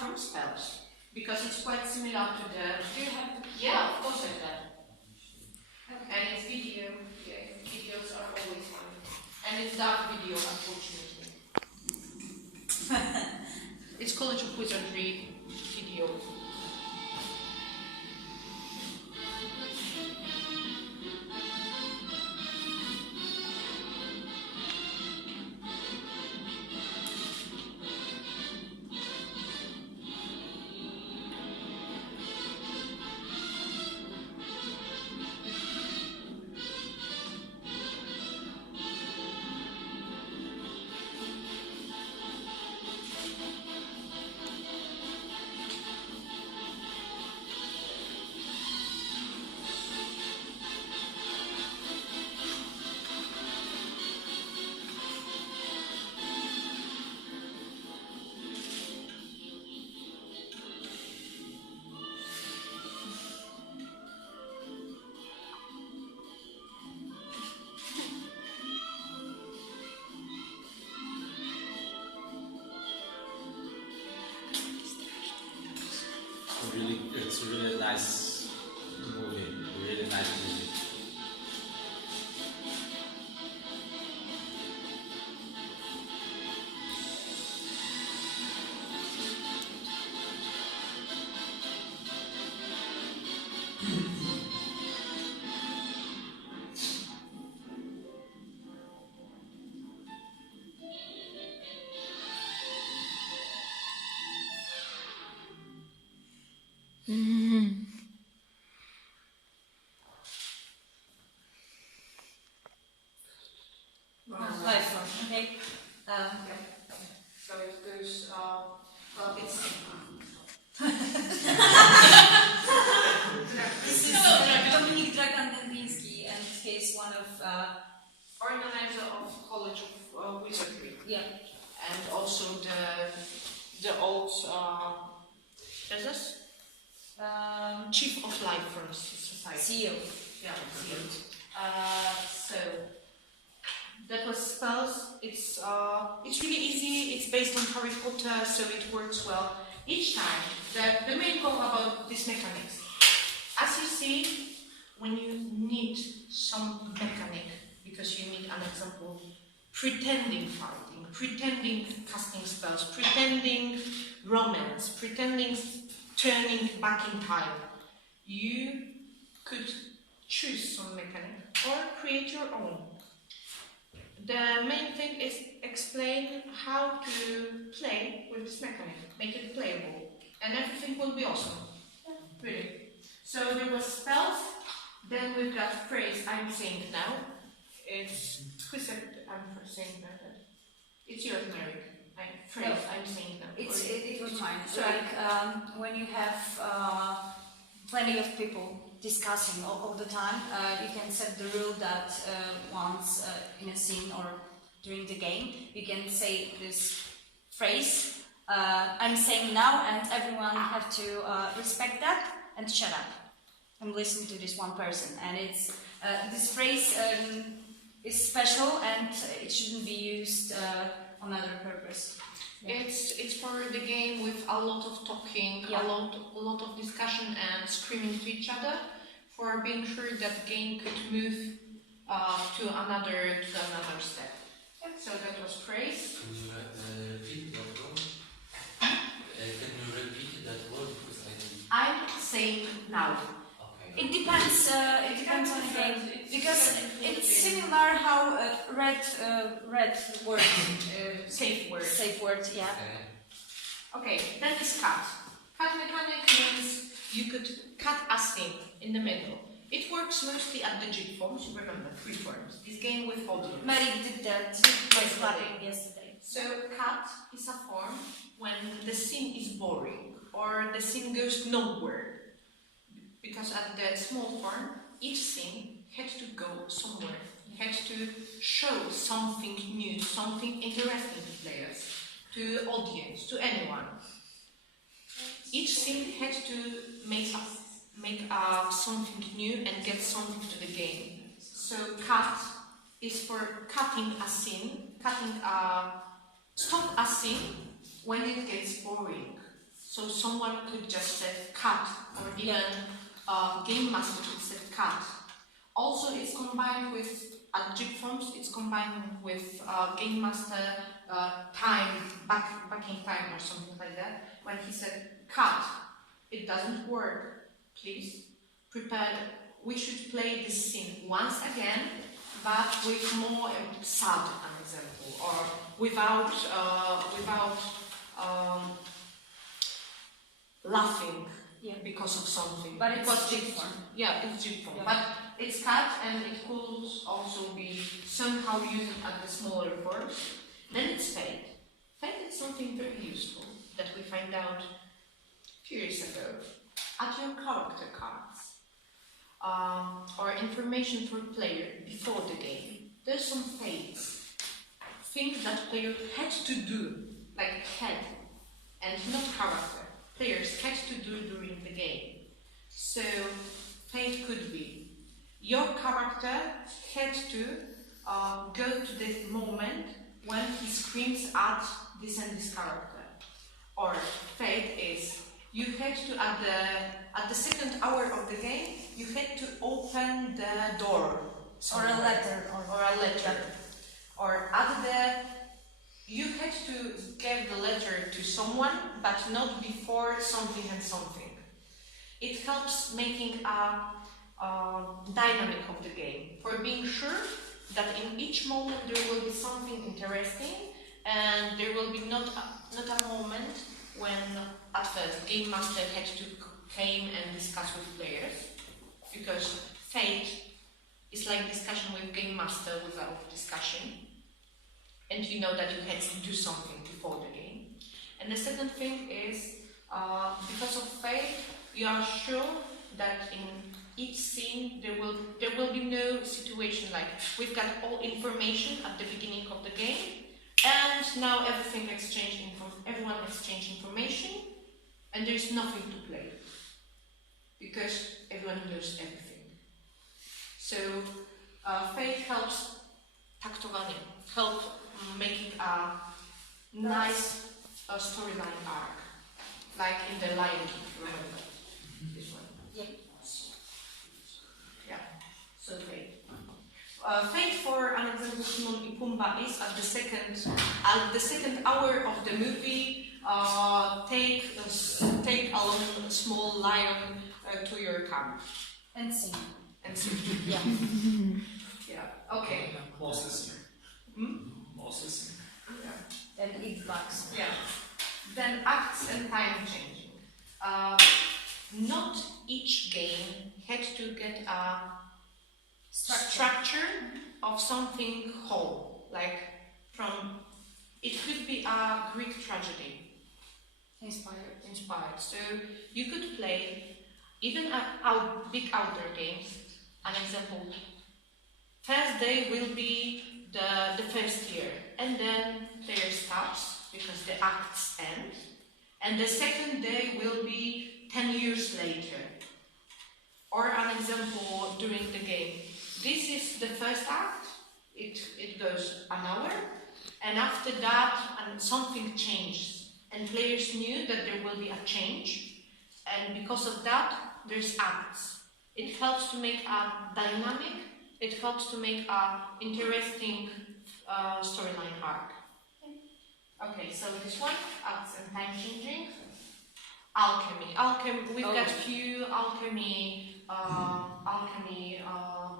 from spells, because it's quite similar to the... Do you have... Yeah, of course I can. Okay. And it's video. Yeah, videos are always fun. And it's dark video, unfortunately. It's College of Wizardry video. It's really nice movie, really nice music. Okay. So it goes, well, it's... This is Dominik Dragan-Dębiński, and he's one of organizer of College of Wizardry. Yeah. And also the old Chief of Life from Society. CEO. Yeah, CEO. So that was spells. It's really easy. It's based on Harry Potter, so it works well. Each time, the main goal about these mechanics, as you see, when you need some mechanic, because you need an example, pretending fighting, pretending casting spells, pretending romance, pretending turning back in time, you could choose some mechanic or create your own. The main thing is explain how to play with this mechanic, make it playable, and everything will be awesome. Yeah, really. So there was spells, then we've got phrase I'm saying now. It's who said I'm saying now? It's yours, Mary. Phrase I'm saying now. It was mine. So like when you have plenty of people discussing all the time, you can set the rule that once in a scene or during the game, you can say this phrase, I'm saying now, and everyone have to respect that and shut up and listen to this one person. And it's this phrase is special and it shouldn't be used on other purpose. Yeah. It's for the game with a lot of talking, yeah. a lot of discussion and screaming to each other, for being sure that the game could move to another step. Yeah. So that was praise. Can you repeat that word? Can you repeat that word? Because I didn't... I'm saying now. Okay. It depends. It depends on the game, because it's similar how red word, safe word. Safe word, yeah. Okay, then is cut. Cut mechanic means you could cut a scene in the middle. It works mostly at the G forms. You remember 3 forms. This game with audience. Mary did that by clapping yesterday. So cut is a form when the scene is boring or the scene goes nowhere. Because at the small form, each scene had to go somewhere. It had to show something new, something interesting to players, to audience, to anyone. Each scene had to make something new and get something to the game. So cut is for cutting a scene, stop a scene when it gets boring. So someone could just say cut, or even game master could say cut. Also, it's combined with at Jig Forms. It's combined with game master time back in time or something like that. When he said cut, it doesn't work. Please prepare. We should play this scene once again, but with more sad, an example, or without laughing because of something. But it's because Jig form. Yeah, it's Jig form. Yeah. But it's cut, and it could also be somehow used at the smaller forms. Then it's fate. Fate is something very useful that we find out a few years ago at your character cards. Or information for player before the game. There's some fates, things that player had to do, like had, and not character. Players had to do during the game. So fate could be your character had to go to the moment when he screams at this and this character. Or fate is you had to at the second hour of the game you had to open the door Or a letter. Or you had to give the letter to someone, but not before something and something. It helps making a dynamic of the game, for being sure that in each moment there will be something interesting, and there will be not a moment when at first game master had to came and discuss with players, because fate is like discussion with game master without discussion, and you know that you had to do something before the game. And the second thing is because of fate, you are sure that in each scene there will be no situation like we've got all information at the beginning of the game, and now everyone exchange information, and there's nothing to play because everyone knows everything. So fate helps help making a nice storyline arc, like in the Lion King. Remember this one? Yeah. Yeah. So fate. Fate, for an example, Timon and Pumbaa is at the second hour of the movie. Take along a small lion to your camp And sing. and sing. Yeah. Yeah. Okay. Moses. Moses. Yeah. And eat bugs. Yeah. Then acts and time changing. Not each game had to get a structure of something whole, like from it could be a Greek tragedy inspired. So you could play even big outdoor games. An example: first day will be the first year, and then player stops because the acts end, and the second day will be 10 years later. Or an example during the game: this is the first act, it goes an hour, and after that something changes, and players knew that there will be a change, and because of that there's acts. It helps to make a dynamic, it helps to make a interesting storyline arc. Okay, so this one, acts and time changing. Alchemy, we've got few alchemy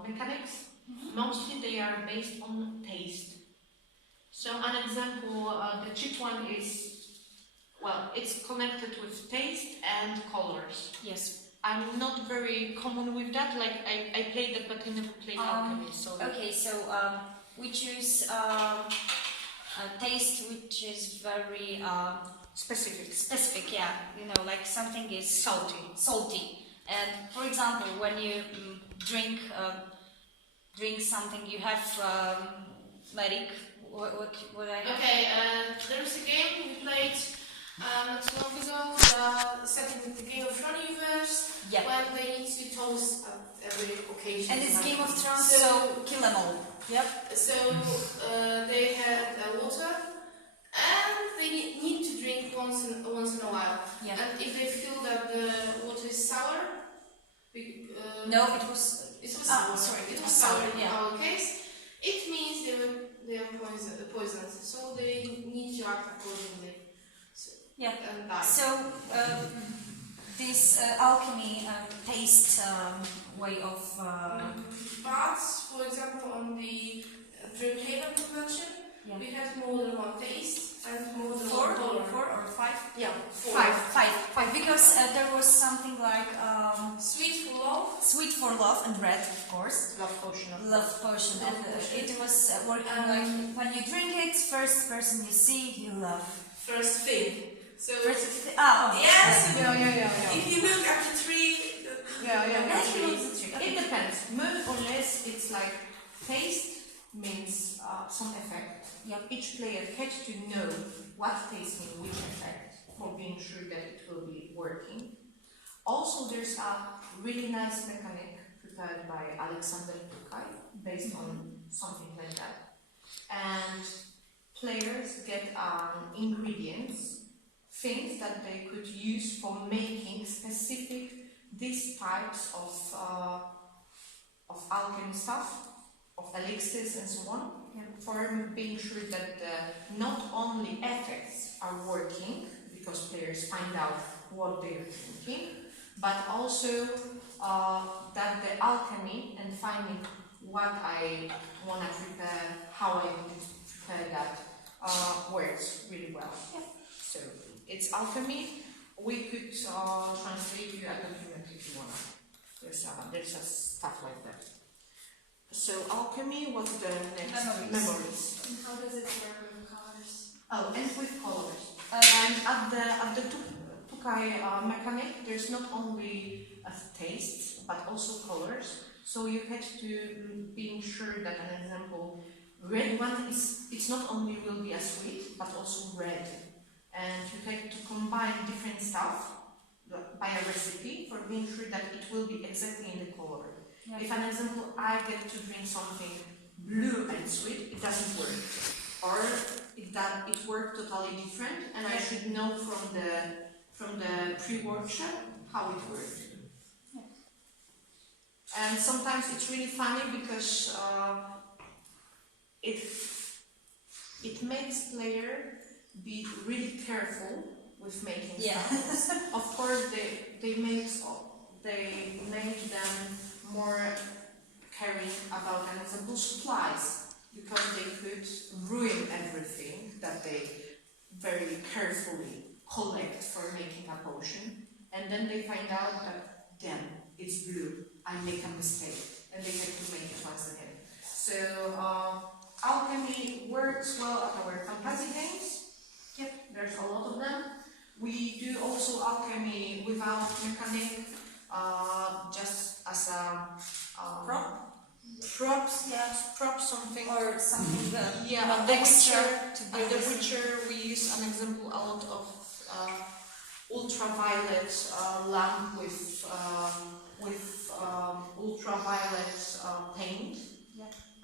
mechanics. Mostly they are based on taste. So an example, the cheap one is, well, it's connected with taste and colors. Yes. I'm not very common with that, like I played that but I never played alchemy, so... Okay, so we choose a taste which is very specific, yeah. You know, like something is salty. And for example, when you drink something, you have Marik. What I have? Okay, there's a game we played not too long ago. Setting the Game of Thrones universe, Yeah. when they need to toast at every occasion. And it's Game of Thrones, So- so kill them all. Yep. So they had water, and they need to drink once in a while. Yeah. And if they feel that the water is sour, No, it was. it was Ah, sour. sorry, It it was was sour sour, in yeah. our case. It means they are poisoned, so they need to act accordingly. So, Yeah. And die. So this alchemy taste way of. But, for example, on the Dreamhaven convention, Yeah. we had more than one taste and more than Four, one color. four or five? Yeah, four. Five. Because there was something like Sweet for love. sweet for love and red, of course. Love potion. Love potion, and it was working like when you drink it, first person you see, you love. First thing. So yes. Yeah. If you look at the tree, It depends. More or less, it's like taste means some effect. Yep. Each player had to know what taste means which effect for being sure that it will be working. Also, there's a really nice mechanic prepared by Alexander Tukaj based on something like that. And players get ingredients, things that they could use for making specific these types of alchemy stuff, of elixirs and so on, for being sure that not only effects are working, because players find out what they're drinking, but also that the alchemy and finding what I want to prepare, how I want to prepare that, works really well. Yeah. So it's alchemy. We could translate you a document if you want. There's a stuff like that. So alchemy was the next memories. And how does it work with colors? Oh, and with colors. And at the Tukaj mechanic, there's not only a taste but also colors. So you had to be sure that, an example, red one it's not only will be a sweet but also red. And you had to combine different stuff by a recipe for being sure that it will be exactly in the color. Yeah. If, an example, I get to drink something blue and sweet, it doesn't work. Or it worked totally different, and I should know from the pre-workshop how it worked. Yeah. And sometimes it's really funny because it makes player be really careful with making stuff. Of course, they made them more caring about, an example, supplies, because they could ruin everything that they very carefully collect for making a potion, and then they find out that, damn, it's blue, I make a mistake, and they have to make it once again. So alchemy works well at our fantasy games. Yep, there's a lot of them. We do also alchemy without mechanic, just as a prop something. Or something Yeah, extra The Witcher, we use an example a lot of ultraviolet lamp with ultraviolet paint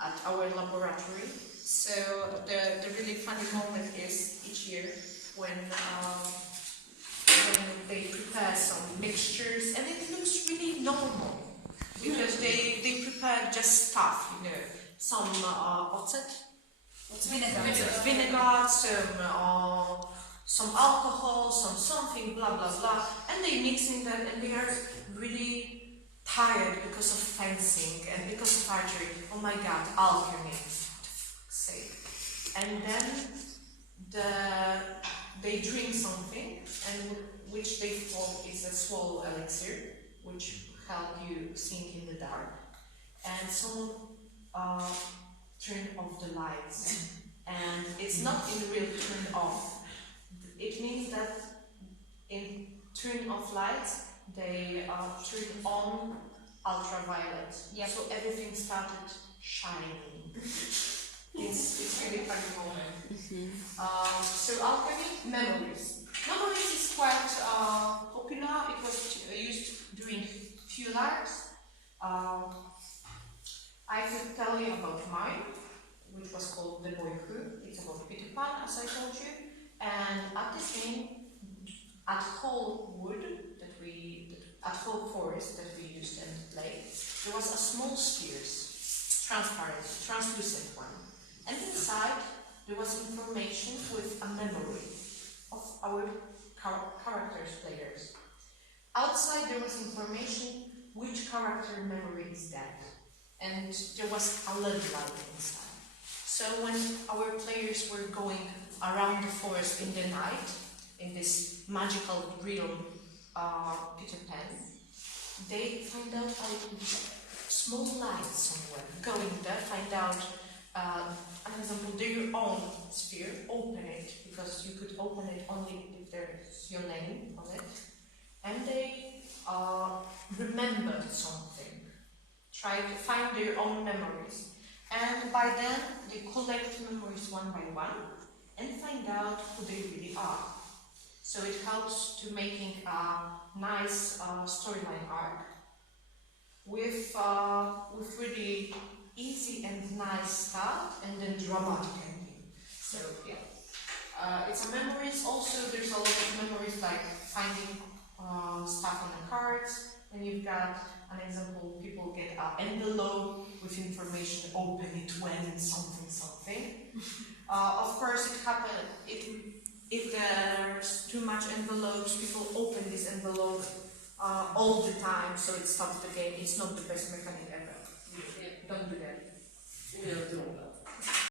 at our laboratory. So the really funny moment is each year when they prepare some mixtures, and it looks really normal because they prepare just stuff, some vinegar, some alcohol, something, blah blah blah, and they mixing that, and they are really tired because of fencing and because of archery. Oh my God, alchemy, for the fuck's sake. And then they drink something, and which they thought is a swallow elixir, which help you think in the dark. And someone turn off the lights, and it's not in real turn off. It means that in turn off lights, they turn on ultraviolet. Yep. So everything started shining. It's really funny moment. So alchemy, memories. Memories is quite popular. It was used during few LARPs. I could tell you about mine, which was called The Boy Who. It's about Peter Pan, as I told you. And at this game, at-home wood at-home forest that we used and played, there was a small spheres, transparent, translucent one. And inside there was information with a memory of our characters, players. Outside there was information which character memory is that. And there was a LED light inside. So when our players were going around the forest in the night, in this magical realm, Peter Pan, they find out a small light somewhere, going there, find out, an example, their own sphere, open it, because you could open it only if there's your name on it, and they remembered something, try to find their own memories, and by then they collect memories one by one and find out who they really are. So it helps to making a nice storyline arc with really easy and nice start and then dramatic ending. So yeah, it's a memories. Also, there's a lot of memories like finding stuff on the cards. And you've got an example: people get an envelope with information. Open it when something. Of course, it happens. If there's too much envelopes, people open this envelope all the time, so it stops the game. It's not the best mechanic ever. Don't do that. We have to